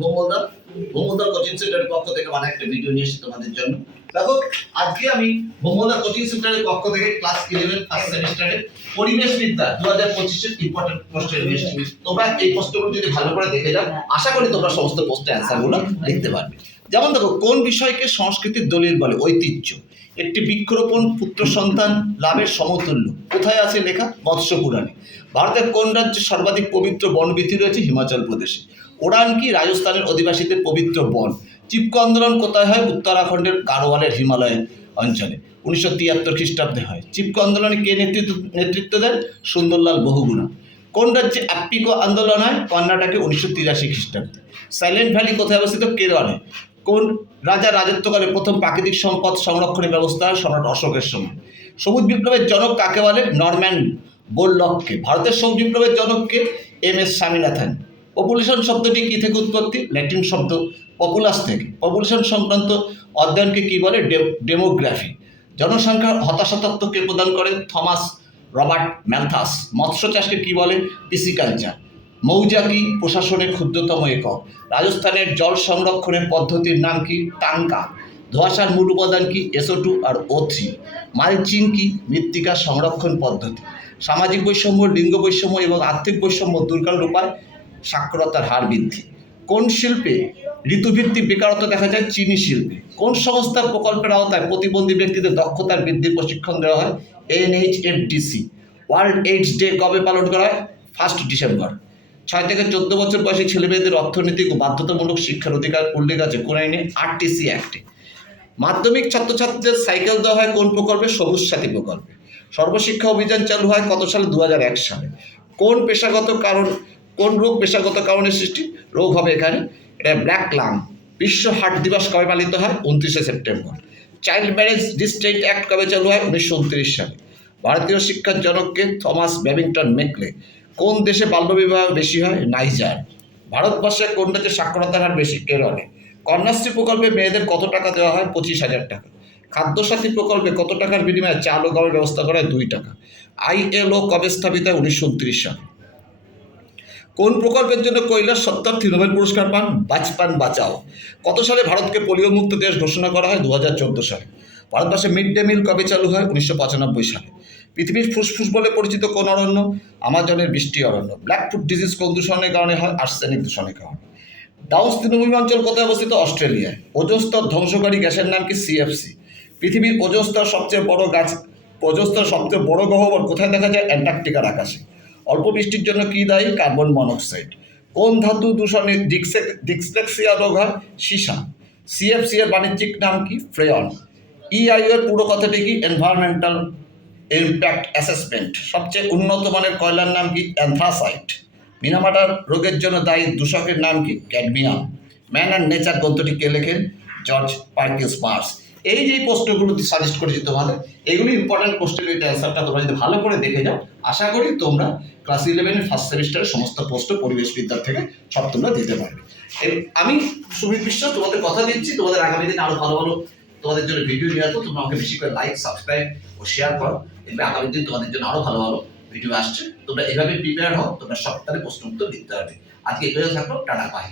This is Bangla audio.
ভোমলদার কোচিং সেন্টারের পক্ষ থেকে মানে একটা ভিডিও নিয়ে এসেছি তোমাদের জন্য। দেখো, আজকে আমি ভোমলদার কোচিং সেন্টারের পক্ষ থেকে ক্লাস 11 ফার্স্ট সেমিস্টারের পরিবেশ বিদ্যা 2025 এর ইম্পর্টেন্ট প্রশ্ন নিয়ে এসেছি। তোমরা এই প্রশ্নগুলো যদি ভালো করে দেখে যাও, আশা করি তোমরা সমস্ত প্রশ্নের অ্যান্সারগুলো লিখতে পারবে। যেমন দেখো, কোন বিষয়কে সংস্কৃতির দলিল বলে? ঐতিহ্য। একটি বৃক্ষরোপণ পুত্র সন্তান লাভের সমতুল্য। কোথায় আছে লেখা? মৎস্য পুরাণে। ভারতের কোন রাজ্যে সর্বাধিক পবিত্র বনবীথি রয়েছে? হিমাচল প্রদেশে। ওরান কি? রাজস্থানের অধিবাসীদের পবিত্র বন। চিপকো আন্দোলন কোথায় হয়? উত্তরাখণ্ডের গাড়োয়ালের হিমালয় অঞ্চলে 1973 খ্রিস্টাব্দে হয়। চিপকো আন্দোলনে কে নেতৃত্ব দেন? সুন্দরলাল বহুগুণা। কোন রাজ্যে অ্যাপ্পিকো আন্দোলন হয়? কর্ণাটকে 1983 খ্রিস্টাব্দে। সাইলেন্ট ভ্যালি কোথায় অবস্থিত? কেরলে। কোন রাজা রাজত্বকালে প্রথম প্রাকৃতিক সম্পদ সংরক্ষণের ব্যবস্থা হয়? সম্রাট অশোকের সময়। সবুজ বিপ্লবের জনক কাকে বলে? নরম্যান বোরলগকে। ভারতের সবুজ বিপ্লবের জনককে? MS স্বামীনাথন। পপুলেশন শব্দটি কি থেকে উৎপত্তি? ল্যাটিন শব্দ পপুলাস থেকে। পপুলেশন সংক্রান্ত অধ্যয়নকে কি বলে? ডেমোগ্রাফি। জনসংখ্যার হতাশা তত্ত্বকে প্রদান করেন থমাস রবার্ট ম্যালথাস। মৎস্য চাষকে কি বলে? পিসিকালচার। মৌজাকি প্রশাসনের ক্ষুদ্রতম একক। রাজস্থানের জল সংরক্ষণের পদ্ধতির নাম কি? টাঙ্কা। ধোঁয়াশার মূল উপাদান কি? SO2 আর O3। মালচিং কি? মৃত্তিকা সংরক্ষণ পদ্ধতি। সামাজিক বৈষম্য, লিঙ্গ বৈষম্য এবং আর্থিক বৈষম্য দূর করার উপায়? সাক্ষরতার হার বৃদ্ধি। কোন শিল্পে ঋতুভিত্তিক বেকারত্ব দেখা যায়? চিনি শিল্পে। কোন সংস্থার প্রকল্পের আওতায় প্রতিবন্ধী ব্যক্তিদের দক্ষতার বৃদ্ধির প্রশিক্ষণ দেওয়া হয়? NHFDC। ওয়ার্ল্ড এইডস ডে কবে পালন করা হয়? 1 ডিসেম্বর। 6 থেকে 14 বছর বয়সী ছেলেমেয়েদের অর্থনৈতিক ও বাধ্যতামূলক শিক্ষার অধিকার উল্লেখ আছে কোন আইনে? RTC অ্যাক্টে। মাধ্যমিক ছাত্রছাত্রীদের সাইকেল দেওয়া হয় কোন প্রকল্পে? সবুজ সাথী প্রকল্পে। সর্বশিক্ষা অভিযান চালু হয় কত সালে? 2001 সালে। কোন রোগ পেশাগত কারণে সৃষ্টি? রোগ হবে এখানে এটা ব্ল্যাক লাং। বিশ্ব হার্ট দিবস কবে পালিত হয়? 29শে সেপ্টেম্বর। চাইল্ড ম্যারেজ রিস্ট্রেইন্ট অ্যাক্ট কবে চালু হয়? 1929 সালে। ভারতীয় শিক্ষার জনককে? Thomas Babington Macaulay. কোন দেশে বাল্যবিবাহ বেশি হয়? নাইজার। ভারতবর্ষে কোন রাজ্যে সাক্ষরতার হার বেশি? কেরলে। কন্যাশ্রী প্রকল্পে মেয়েদের কত টাকা দেওয়া হয়? 25,000 টাকা। খাদ্যসাথী প্রকল্পে কত টাকার বিনিময়ে চাল ও গমের ব্যবস্থা করা হয়? 2 টাকা। ILO কবে স্থাপিত হয়? 1929 সালে। কোন প্রকল্পের জন্য কৈলাস সত্যার্থী নোবেল পুরস্কার পান? বাচপান বাঁচাও। কত সালে ভারতকে পোলিও মুক্ত দেশ ঘোষণা করা হয়? 2014 সালে। ভারতবর্ষে মিড ডে মিল কবে চালু হয়? 1995 সালে। পৃথিবীর ফুসফুস বলে পরিচিত কোন অরণ্য? আমাজনের বৃষ্টি অরণ্য। ব্ল্যাকফুট ডিজিজ কোন দূষণের কারণে হয়? আর্সেনিক দূষণের কারণে। ডাউন্স তৃণভূমি অঞ্চল কোথায় অবস্থিত? অস্ট্রেলিয়ায়। ওজোন স্তর ধ্বংসকারী গ্যাসের নাম কি? CFC। পৃথিবীর ওজোন স্তর সবচেয়ে বড় গহ্বর কোথায় দেখা যায়? অ্যান্টার্কটিকার আকাশে। অল্প বৃষ্টির জন্য কি দায়ী? Carbon monoxide. কোন ধাতু দূষণে ডিসলেক্সিয়া রোগ হয়? সীসা। CFC এর বাণিজ্যিক নাম কি? ফ্রেয়ন। EIO এর পুরো কথাটি কি? Environmental impact assessment. সবচেয়ে উন্নত মানের কয়লার নাম কি? অ্যান্থ্রাসাইট। মিনামাটার রোগের জন্য দায়ী দূষকের নাম কি? ক্যাডমিয়াম। ম্যান অ্যান্ড নেচার গ্রন্থটি কে লেখেন? George Perkins Marsh. এই যে প্রশ্নগুলো সাজেস্ট করেছি তোমাদের, এগুলো ইম্পর্টেন্ট কোশ্চেন। এই অ্যান্সারটা তোমরা যদি ভালো করে দেখে যাও, আশা করি তোমরা ক্লাস 11 ফার্স্ট সেমিস্টারের সমস্ত প্রশ্ন পরিবেশ বিদ্যার থেকে সব তোমরা দিতে পারবে। আমি সুমিত বিশ্বাস তোমাদের কথা দিচ্ছি, তোমাদের আগামী দিনে আরো ভালো ভালো তোমাদের জন্য ভিডিও নিয়ে আসবো। তোমরা আমাকে বেশি করে লাইক, সাবস্ক্রাইব ও শেয়ার করো। এবার আগামী দিন তোমাদের জন্য আরো ভালো ভালো ভিডিও আসছে। তোমরা এভাবে প্রিপেয়ার হও, তোমরা সপ্তাহে প্রশ্ন উত্তর দিতে পারবে। আজকে এভাবে থাকো, টাটা, বাই।